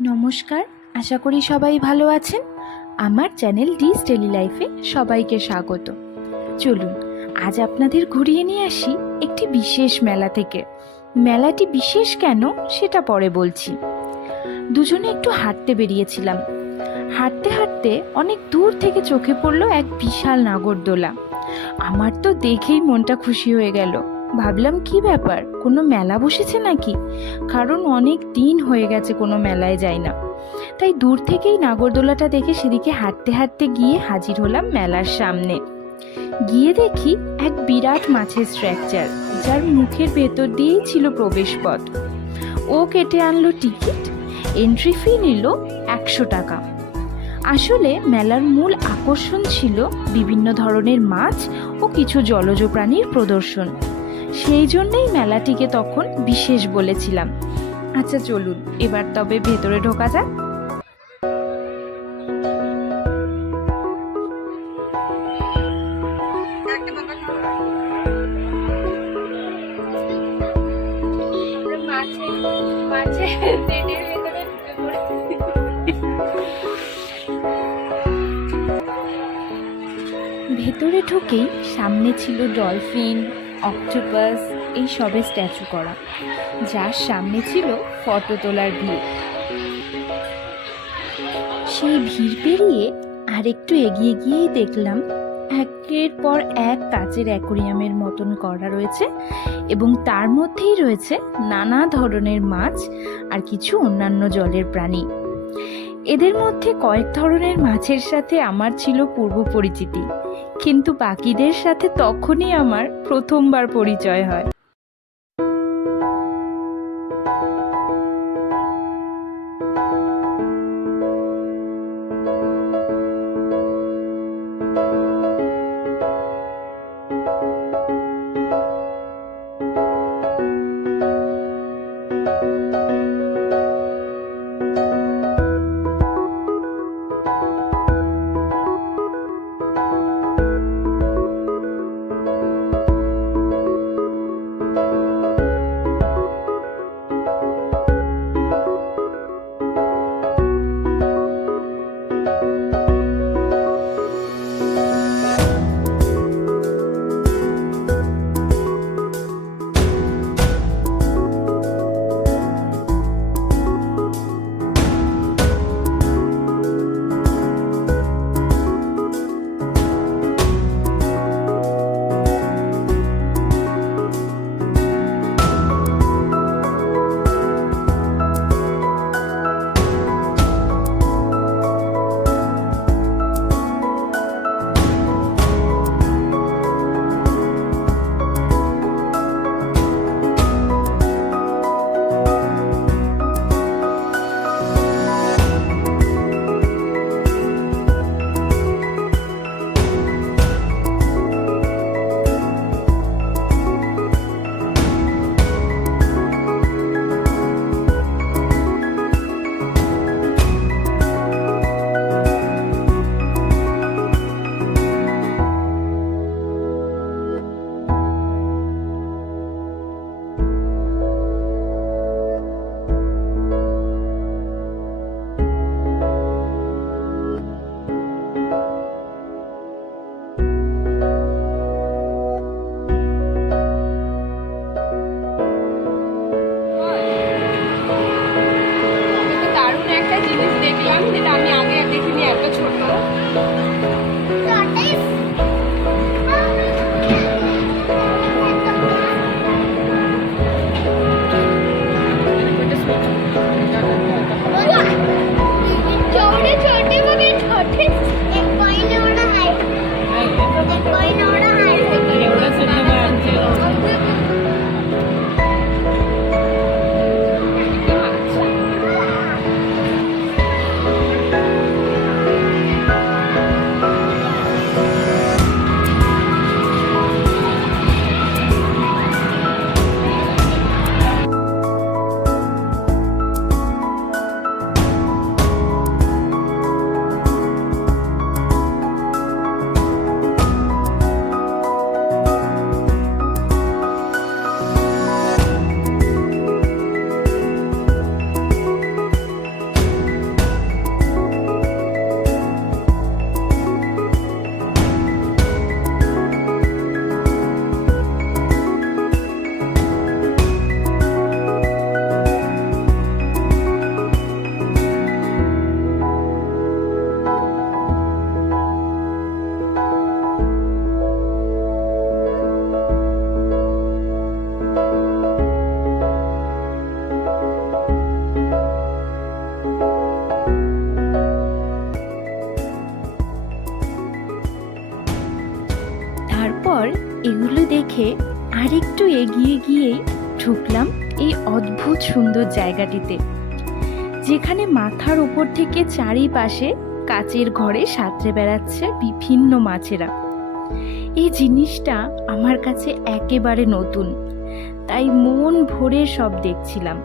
নমস্কার, আশা করি সবাই ভালো আছেন। আমার চ্যানেল ডিস ডেলি লাইফে সবাইকে স্বাগত। চলুন আজ আপনাদের ঘুরিয়ে নিয়ে আসি একটি বিশেষ মেলা থেকে। মেলাটি বিশেষ কেন সেটা পরে বলছি। দুজনে একটু হাঁটতে বেরিয়েছিলাম। হাঁটতে হাঁটতে অনেক দূর থেকে চোখে পড়লো এক বিশাল নাগরদোলা। আমার তো দেখেই মনটা খুশি হয়ে গেল। ভাবলাম কি ব্যাপার, কোনো মেলা বসেছে নাকি, কারণ অনেক দিন হয়ে গেছে কোনো মেলায় যাই না। তাই দূর থেকেই নাগরদোলাটা দেখে সেদিকে হাঁটতে হাঁটতে গিয়ে হাজির হলাম মেলার সামনে। গিয়ে দেখি এক বিরাট মাছের স্ট্রাকচার, যার মুখের ভেতর দিয়েই ছিল প্রবেশপথ। ও কেটে আনলো টিকিট। এন্ট্রি ফি নিল 100 টাকা। আসলে মেলার মূল আকর্ষণ ছিল বিভিন্ন ধরনের মাছ ও কিছু জলজ প্রাণীর প্রদর্শন। সেই জন্যই মেলাটিকে তখন বিশেষ বলেছিলাম। আচ্ছা চলুন এবার তবে ভেতরে ঢোকা যাক। ভেতরে ঢুকেই সামনে ছিল ডলফিন, অক্টোপাস এই সবে স্ট্যাচু করা, যার সামনে ছিল ফটো তোলার ভিড়। সেই ভিড় পেরিয়ে আরেকটু এগিয়ে গিয়েই দেখলাম একের পর এক কাচের অ্যাকোরিয়ামের মতন করা রয়েছে, এবং তার মধ্যেই রয়েছে নানা ধরনের মাছ আর কিছু অন্যান্য জলের প্রাণী। এদের মধ্যে কয়েক ধরনের মাছের সাথে আমার ছিল পূর্ব পরিচিতি, কিন্তু বাকিদের সাথে তখনই আমার প্রথমবার পরিচয় হয়। দেখলাম যেটা আমি আগে দেখিনি, এত ছোট। রেখে আরেকটু এগিয়ে গিয়েই ঢুকলাম এই অদ্ভুত সুন্দর জায়গাটিতে, যেখানে মাথার উপর থেকে চারিপাশে কাচের ঘরে সাঁতরে বেড়াচ্ছে বিভিন্ন মাছেরা। এই জিনিসটা আমার কাছে একেবারে নতুন, তাই মন ভরে সব দেখছিলাম।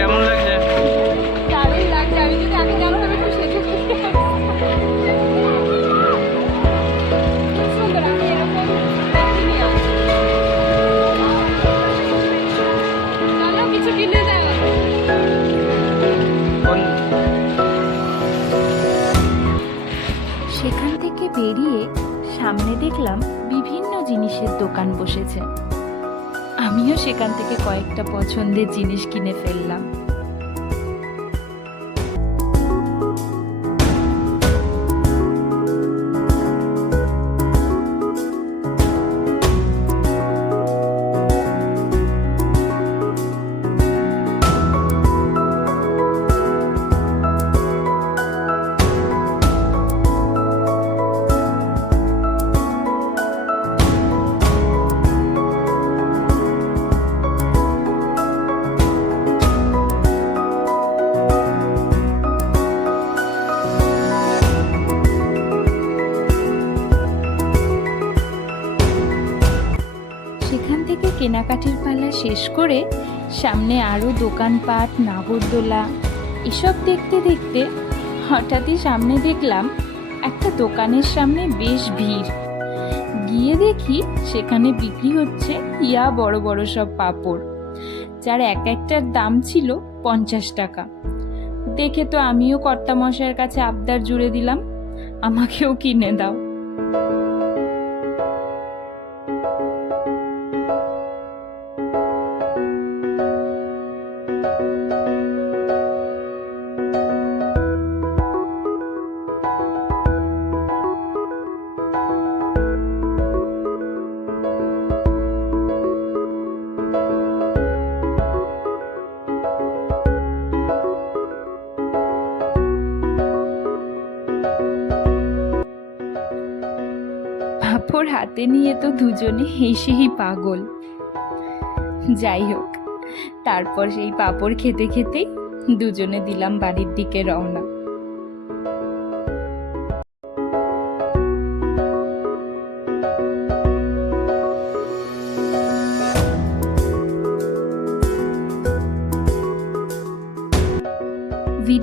কেমন লাগছে? দারুণ লাগছে। আমি যদি আগে জানো আমি একটু সেজে সুন্দর। আমি এরকম দেখিনি আগে। চলো কিছু কিনে দেয়। সেখান থেকে বেরিয়ে সামনে দেখলাম বিভিন্ন জিনিসের দোকান বসেছে। আমিও সেখান থেকে কয়েকটা পছন্দের জিনিস কিনে ফেললাম। সেখান থেকে কেনাকাটির পালা শেষ করে সামনে আরও দোকানপাট, নাগরদোলা এসব দেখতে দেখতে হঠাৎই সামনে দেখলাম একটা দোকানের সামনে বেশ ভিড়। গিয়ে দেখি সেখানে বিক্রি হচ্ছে ইয়া বড় বড় সব পাঁপড়, যার এক একটার দাম ছিল 50 টাকা। দেখে তো আমিও কর্তামশাইয়ের কাছে আবদার জুড়ে দিলাম, আমাকেও কিনে দাও। পাঁপড় হাতে নিয়ে তো দুজনে হেসেই পাগল। যাই হোক, তারপর সেই পাঁপড় খেতে খেতেই দুজনে দিলাম বাড়ির দিকে রওনা।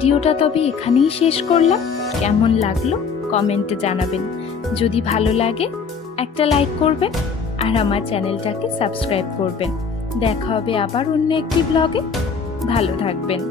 ভিডিওটা তবে এখানেই শেষ করলাম। কেমন লাগলো কমেন্টে জানাবেন। যদি ভালো লাগে একটা লাইক করবেন আর আমার চ্যানেলটাকে সাবস্ক্রাইব করবেন। দেখা হবে আবার অন্য একটি ব্লগে। ভালো থাকবেন।